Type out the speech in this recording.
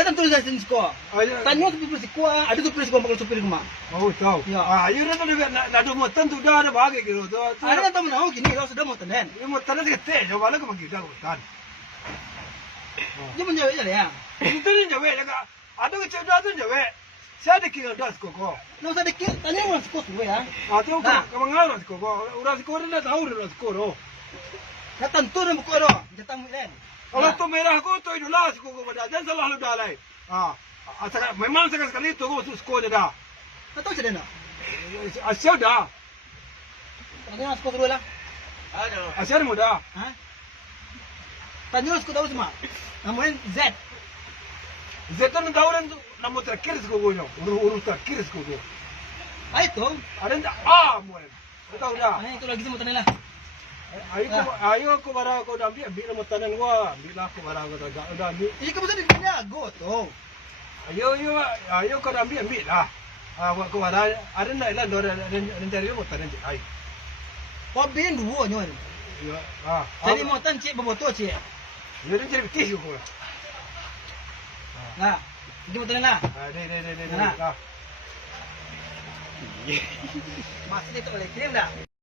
Ito tulis sa ko. Tanyo sa pipres ko, ada tu pipres ko bakal supir ko ma. Oh, tahu. Ayo na tuh na do mo tanto da na bagay kiro to. Ada na tamu na gini, ro sudah mo tanen. Yung mo tanan sige yo wala ko magida ko tan. Di mo nyawa ya. Ito ni jawe laga. Ado ko cheda to jawe. Sa de kiro das ko ko. No sa dikit, tanyo mo ko tuwe ha. Ate ko kamangaro ko ko. Uras ko rin na tahu rin ko ro. Natanto na mo ko ro. Jatamu len. Kalau tu merah ko to idolas ko ko pada dan salah lu dalai. Asal memang sekali tu ko ko dah. Nato siya na. Asal dah. Tanyo ko ko la. Asal mo dah. Ha? Tanyo ko daw sama. Namuin Z. Zetan dauran namu terkiris ko go no. Uru terkiris ko go. Ay to. Ada mo. Tahu dah. Ay ito lagi sa mo tanila. Ayo ko bara ko dambi ambil mo tanan ko. Bila ko bara ko da ambil. Iya ka ba sa niya go to. Ayo ko dambi ambil lah. Ko bara ada na ilan dor rendari mo tanan ai. Ko bin duwo nyo. Yo. Jadi mo tan ci boboto ci. Yo rendari bitis ko. Nah, hindi mo tanila. Deh. Masih itu oleh kirim dah.